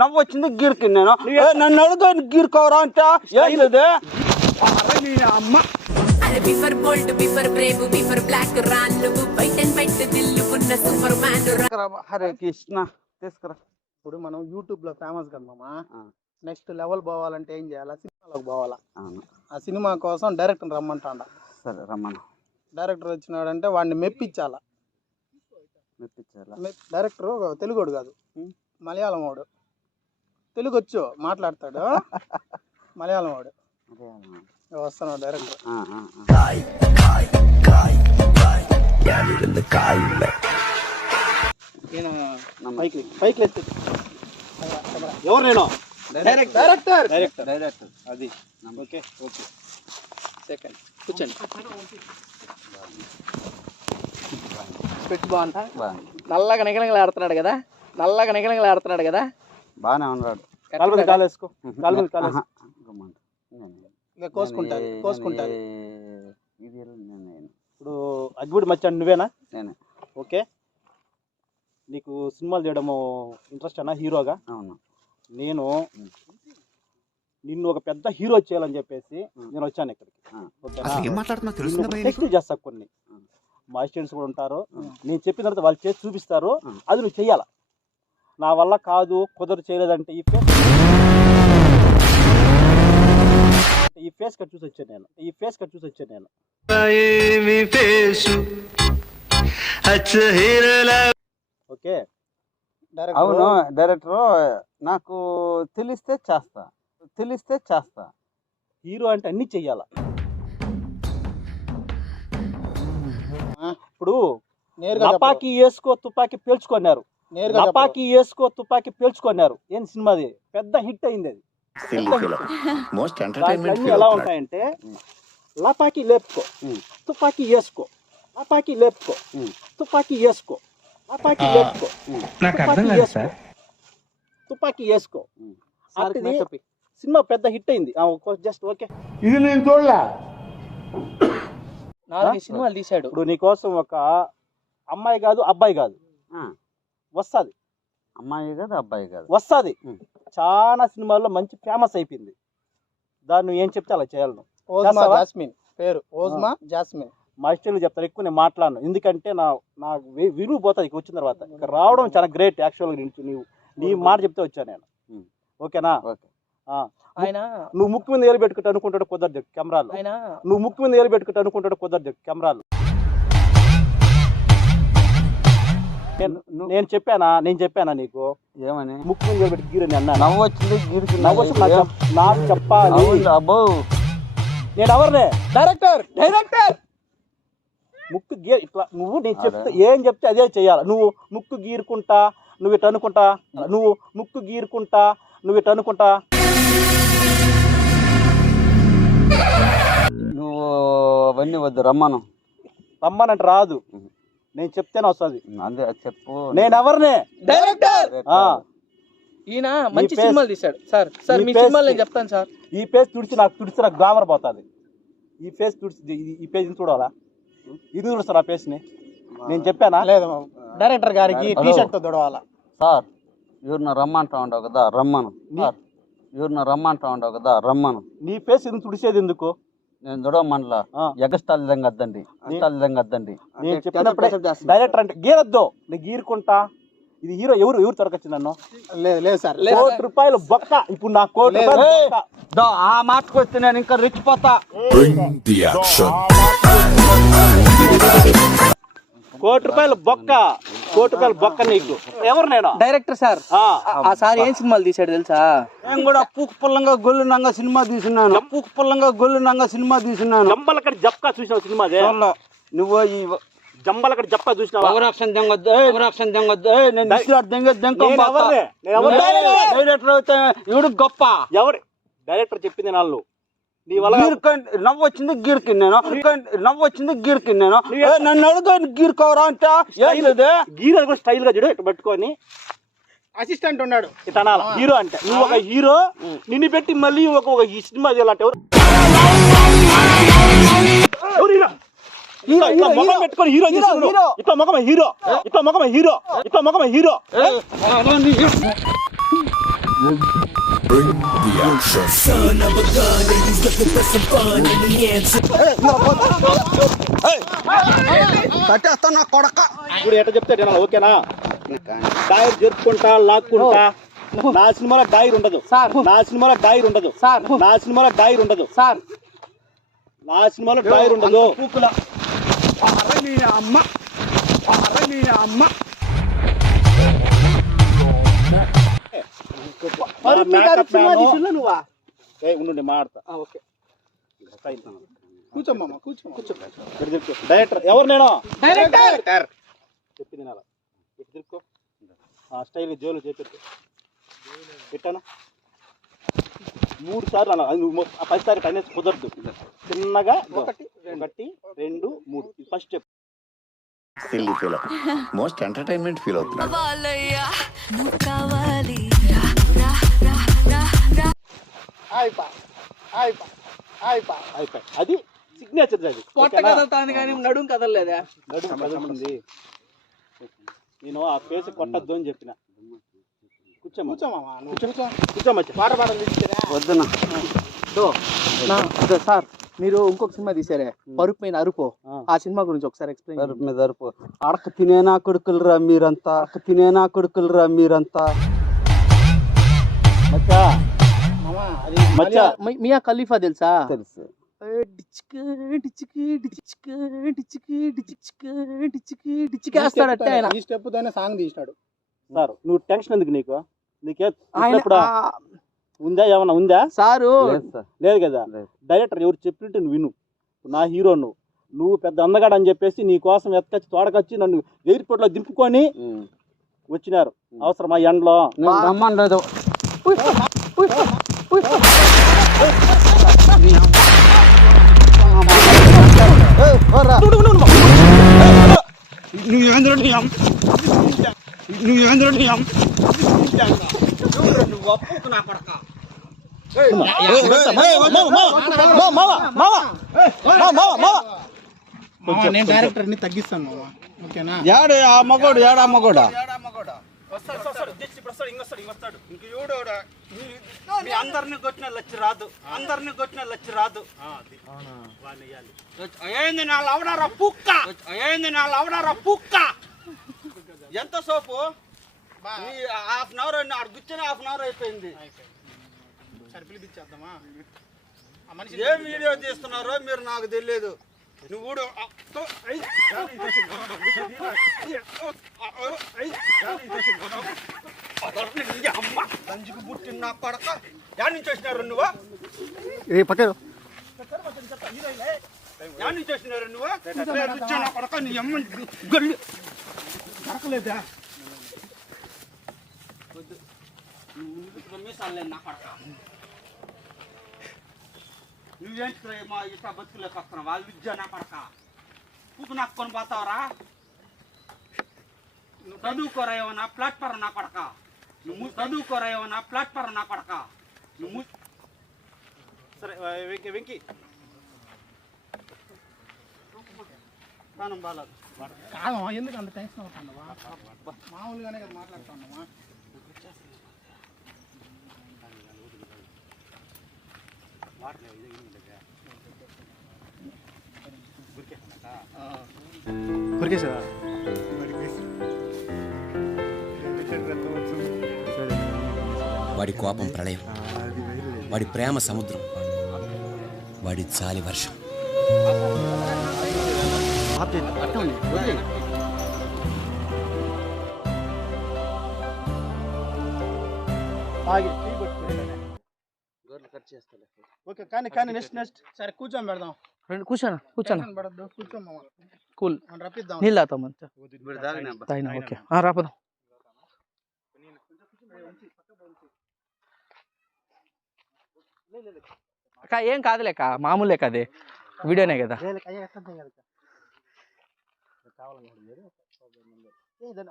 నవ్వు వచ్చింది గీరికి నేను. నన్ను అడుగు గీరుకోవరా అంటే? ఏం లేదు మ్యాన్ హరే కృష్ణ. తీసుకురా. ఇప్పుడు మనం యూట్యూబ్లో ఫేమస్ కదా మామ ఆ. నెక్స్ట్ లెవెల్ పోవాలంటే ఏం చేయాలా? సినిమాలోకి పోవాలా? ఆ సినిమా కోసం డైరెక్టర్ రమ్మంటాడ? సరే రమ్మను. డైరెక్టర్ వచ్చినాడంటే వాడిని మెప్పించాలా? మెప్పించాలా? డైరెక్టర్ తెలుగుడు కాదు. మలయాళం వాడు. తెలుగు వచ్చు మాట్లాడతాడు మలయాళం వాడు. వస్తున్నాడు డైరెక్టర్. పైకి పైకి ఎవరు నేను? డైరెక్టర్. డైరెక్టర్. డైరెక్టర్. డైరెక్టర్. అది. Okay okay. సెకండ్. కూర్చోండి. పెట్టి బాగుంటా బాగుంది. నల్లగా నిగనగలాడుతున్నాడు కదా. నల్లగా నిగనగలాడుతున్నాడు కదా. బాగానే ఉన్నాడు. కాలు మీద కాలు వేసుకో కాలు మీద కాలు ఆహా. గమ్ముండు. నేను- ఇంకా కోసుకుంటారు కోసుకుంటారు. నేను- ఇది నేను ఇప్పుడు అగ్గిపుడి మచ్చాడు నువ్వేనా? నేను. ఓకే. నీకు సినిమాలు చేయడము ఇంట్రెస్ట్ అన్నా హీరోగా? అవును. నేను నిన్ను ఒక పెద్ద హీరో చేయాలని చెప్పేసి నేను వచ్చాను ఇక్కడికి. టెస్ట్ చేస్తా కొన్ని. మా అసిస్టెంట్స్ కూడా ఉంటారు. నేను చెప్పిన తర్వాత వాళ్ళు చేసి చూపిస్తారు. అది నువ్వు చెయ్యాల? నా వల్ల కాదు కుదరు చేయలేదంటే ఈ ఫేస్ ఈ ఫేస్ కట్ చూసి వచ్చాను నేను. ఈ ఫేస్ కట్ చూసి వచ్చాను నేను. ఓకే. అవును డైరెక్టర్ డైరెక్టర్ నాకు తెలిస్తే చేస్తా. తెలిస్తే చేస్తా. హీరో అంటే అన్ని చెయ్యాల? ఇప్పుడు. లపాకి వేసుకో తుపాకీ పేల్చుకున్నారు. లపాకి వేసుకో తుపాకీ పేల్చుకున్నారు. ఏం సినిమాది పెద్ద హిట్ అయింది అది. ఎలా ఉంటాయంటే లపాకి లేపుకో. తుపాకీ వేసుకో లపాకి లేపుకో. తుపాకీ వేసుకో లపాకి లేపుకో. తుపాకీ వేసుకో తుపాకీ వేసుకో. సినిమా పెద్ద హిట్ అయింది. Just okay. నాలుగు సినిమాలు తీశాడు. ఇప్పుడు నీకోసం ఒక అమ్మాయి కాదు అబ్బాయి కాదు. వస్తుంది. అమ్మాయి కాదు అబ్బాయి కాదు. వస్తుంది. చాలా సినిమాల్లో మంచి ఫేమస్ అయిపోయింది. దాన్ని నువ్వు ఏం చెప్తే అలా చేయాలి నువ్వు. ఓజ్మా చేస్తావా? జాస్మిన్ పేరు. ఓజ్మా జాస్మిన్. మా ఇష్టంలో చెప్తారు ఎక్కువ నేను మాట్లాడను. ఎందుకంటే నా నా విలువ పోతుంది ఇక్కడ వచ్చిన తర్వాత. ఇక్కడ రావడం చాలా గ్రేట్ యాక్చువల్గా నీవు నీ మాట చెప్తే వచ్చాను నేను. ఓకేనా? ఓకే. ఆ. ఆయన నువ్వు ముక్కు మీద ఏలు పెట్టుకుంటే అనుకుంటాడు కుదరదు కెమెరాలు. ఆయన నువ్వు ముక్కు మీద ఏలు పెట్టుకుంటే అనుకుంటాడు కుదరదు కెమెరాలు. నేను చెప్పానా? నేను చెప్పానా నీకు? ఏమని? ముక్కు మీద పెట్టి గీరని అన్నా నవ్వు వచ్చింది గీరికి నాకు చెప్పాలి. అబ్బో. నేను ఎవరినే? Director director! ముక్కు గీ ఇట్లా నువ్వు నేను చెప్తే ఏం చెప్తే అదే చేయాలి. నువ్వు ముక్కు గీరుకుంటా నువ్వు ఇటు అనుకుంటా నువ్వు ముక్కు గీరుకుంటా నువ్వు ఇటు అనుకుంటా. అవన్నీ వద్దు రమ్మను. రమ్మనంటే రాదు. నేను చెప్తేనే వస్తుంది. అదే చెప్పు. నేను ఎవరినే డైరెక్టర్. ఆ, ఈయన మంచి సినిమాలు తీశాడు. సార్ సార్ మీ సినిమాలు కి- నేను చెప్తాను సార్. ఈ పేజ్ తుడిచి నాకు తుడిచి నాకు గ్లామర్ పోతుంది. ఈ పేజ్ తుడిచి ఈ- ఈ పేజ్ చూడాలా? ఇది చూడుస్తారు ఆ పేజ్ని నేను చెప్పానా? లేదు డైరెక్టర్ గారికి హలో. టీ షర్ట్ దొడవాల సార్ ఎవరిన రమ్మంటా ఉండవు కదా రమ్మను. సార్ ఎవరిన రమ్మంటా ఉండవు కదా రమ్మను. నీ పేజ్ ఎందుకు తుడిచేది ఎందుకు? నేను దొడవమనలా ఆ. ఎగస్టాల్ విధంగా వద్దండి ఎగస్టాల్ విధంగా వద్దండి నేను చెప్పినప్పుడే డైరెక్టర్ అంటే గీరద్దు నేను గీరుకుంటా. ఇది హీరో ఎవరు ఎవరు తొరకొచ్చి నన్ను? లేదు లేదు సార్. కోటి రూపాయలు బొక్క. ఇప్పుడు నా కోటి. రూపాయలు ఆ మాటకు వస్తే నేను ఇంకా రెచ్చిపోతా. కోటి రూపాయలు బొక్క. కోటి రూపాయలు బొక్క నీకు. ఎవరు నేను? Director sir. ఆ, ఆ సార్ ఏం సినిమాలు తీశాడు తెలుసా? నేను కూడా పూకు పుల్లంగా గొల్లినంగా సినిమా తీసినాను. పూకు పుల్లంగా గొల్లినంగా సినిమా తీసినాను. జంబలకడి జప్కా చూసినావు సినిమా అదే. నువ్వు ఈ జంబలకడి జప్కా చూసినావా? ఓవరాక్షన్ దెంగొద్దు నేను ఇస్లాట్ దెంగ డైరెక్టర్ అయితే ఇవిడు గొప్ప. ఎవరు? డైరెక్టర్ చెప్పింది నాళ్ళు. నీ వల్ల గీరుకండి నవ్వు వచ్చింది గీరికి నేను. నవ్వు వచ్చింది గీరికి నేను. ఏ, నన్ను అడుగు గీరుకోవరా అంటే. ఏం లేదు స్టైల్గా చూడు ఇటు పట్టుకొని. అసిస్టెంట్ ఉన్నాడు. ఇటు అనాలి? హీరో అంటే. నువ్వు ఒక హీరో నిన్ను పెట్టి మళ్ళీ ఒక ఒక సినిమా చేయాలంటే ఎవరు? ఎవరు హీరో? ఇట్లా ఇట్లా హీరో, ముఖం హీరో. పెట్టుకొని హీరో. హీరో, చేస్తున్నాడు. హీరో. ఇట్లా ముఖమే హీరో ఇట్లా ముఖమే హీరో ఇట్లా ముఖమే హీరో Bring the action. కట్టేస్తా నా కొడక. ఇప్పుడు ఎట్లా చెప్తే నేను ఓకేనా? డైర్ జరుపుకుంటా లాక్కుంటా. నా సినిమాలో డైర్ ఉండదు. నా సినిమాలో డైర్ ఉండదు. నా సినిమాలో డైర్ ఉండదు. నా సినిమాలో డైర్ ఉండదు. అమ్మ. అమ్మ. నువ్వా? ఉండు మాడతా. ఓకే. కూర్చో మామ కూర్చో. కూర్చో డైరెక్టర్ ఎవరు నేను? డైరెక్టర్ చెప్పింది నెల. తిరుక్కో. స్టైల్ జోలు చేపెట్టు. పెట్టాను? మూడు సార్లు అలా. పది సార్లు టైనేసి కుదరదు. చిన్నగా ఒకటి ఒకటి రెండు మూడు. First step Silly fellow. Most entertainment అయిపోయి అది సిగ్నేచర్ అది. పొట్ట ఓకేనా? కదలుతాంది కానీ నడుం కదలలేదా? నడుము కదులుతుంది నేను ఆ ఫేస్ కొట్టద్దు అని చెప్పిన. కూర్చోమ్మా కూర్చోమ్మా పాట వద్దునా సార్ మీరు ఇంకొక సినిమా తీసారే. పరుపు పైన అరుపు. ఆ. సినిమా గురించి ఒకసారి ఎక్స్ప్లెయిన్ అరుపు మీద అరుపు. అడక తినేనా కొడుకులరా మీరంతా. అడక తినేనా కొడుకులరా మీరంతా. మచ్చా మచ్చా. మియా ఖలీఫా తెలుసా? తెలుసు. డిచ్క డిచ్క డిచ్క డిచ్క డిచ్క డిచ్క డిచ్క వేస్తాడట ఆయన. ఈ స్టెప్ తోనే సాంగ్ తీసినాడు. సార్ నువ్వు టెన్షన్ ఎందుకు నీకు? నీకే ఉందా ఏమన్నా ఉందా? సారు. లేదు సార్. లేదు కదా. డైరెక్టర్ ఎవరు చెప్పినట్టు నువ్వు విను. నా హీరో నువ్వు. నువ్వు పెద్ద అందగాడు అని చెప్పేసి నీ కోసం ఎత్తుకొచ్చి తోడకొచ్చి నన్ను ఎయిర్పోర్ట్లో దింపుకొని వచ్చినారు. అవసరమా ఎండలో? నేను డైరెక్టర్ని తగ్గిస్తాను మామ ఓకేనా ఏడు ఆ మగోడు యాడు ఆ మగోడా మీ అందరిని కొట్టిన లచ్చి రాదు. అందరిని కొట్టిన లచ్చి రాదు. ఏంది నా లవడారా పుక్క? ఏంది నా లవడారా పుక్క? ఎంత సోపు? హాఫ్ అన్ అవర్ ఆడు కూర్చొని హాఫ్ అన్ అవర్ అయిపోయింది. ఏం వీడియో తీస్తున్నారో మీరు నాకు తెలియదు. నువ్వు ఊడు. ఐ. నీ అమ్మ దంచుకు పుట్టిన నా కొడక. యాడ్ నుంచి వచ్చినారు నువ్వు. యాడ్ నుంచి వచ్చినారు నువ్వు. నా కొడక నీ అమ్మ గల్లి. దొరకలేదా నువ్వేంటి మా ఇట్లా బతుకులేక వస్తున్నావు వాళ్ళు విద్య నా పడక పువ్వు నాకొని పోతావరా నువ్వు చదువుకోరా ఏమన్నా? ప్లాట్ఫారం నా పడక నువ్వు చదువుకోరా ఏమన్నా ప్లాట్ఫారం నా పడక నువ్వు సరే ఆ, వెంకీ వెంకీ స్థానం బాగాలేదు కాదమ్మా ఎందుకు అంత టెన్షన్ అవుతున్నావా మామూలుగానే కదా మాట్లాడుతున్నావా కొరికేసా వాడి కోపం ప్రళయం. వాడి ప్రేమ సముద్రం. వాడి చాలి వర్షం. ఓకే కానీ కానీ నెక్స్ట్ నెక్స్ట్ సరే కూర్చొని పెడదాం. రెండు కూర్చోనా కూర్చోనా? కూర్చోమ్మ. కూల్. రప్పిద్దాం. నీళ్ళు తాగుతాం ఓకే. ఆ, రాపదాం అక్క ఏం కాదులేక మామూలే కదే వీడియోనే కదా.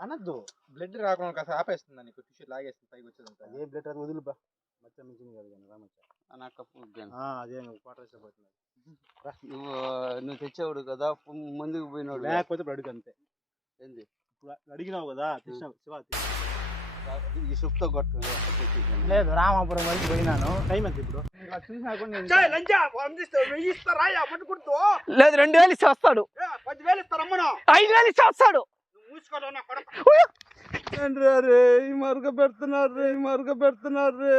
అనద్దు. బ్లడ్ రాకుండా కాస్త ఆపేస్తుంది నీకు టిష్యూ లాగేస్తుంది పైకి వచ్చేదంతా ఏ బ్లడ్ అది వదులు బా మచ్చ మించింది కదా కానీ రామచ్చ. నాకు ఆ, అదే నువ్వు క్వార్టర్ వేసిపోతుంది నువ్వు నువ్వు తెచ్చేవాడు కదా ముందుకు పోయినాడు లేకపోతే అడుగు అంతే. ఏంది? ఇప్పుడు అడిగినావు కదా శివ ఈ సుప్తో కొట్టు లేదు రామాపురం వరకు పోయినాను. టైం ఎంత ఇప్పుడు? లేదు రెండు వేలు ఇస్తే వస్తాడు. పదివేలు ఇస్తారమ్మను ఐదు వేలు ఇస్తే వస్తాడు. రే ఈ మరుగ పెడుతున్నారు రే ఈ మరుగ పెడుతున్నారు రే.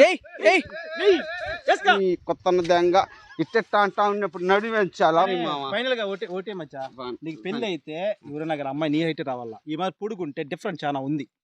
ఏయ్ ఏయ్. ఈ కొత్త దెంగ ఇట్టెట్ట అంటా ఉన్నప్పుడు నడివెంచాలా మామ? ఫైనల్గా ఓటే ఓటే మచ్చా. నీకు పెళ్ళి అయితే ఎవరైనా అమ్మాయి నీ హైట్ రావాలా? ఈ మరి పొడుగుంటే డిఫరెంట్ చాలా ఉంది.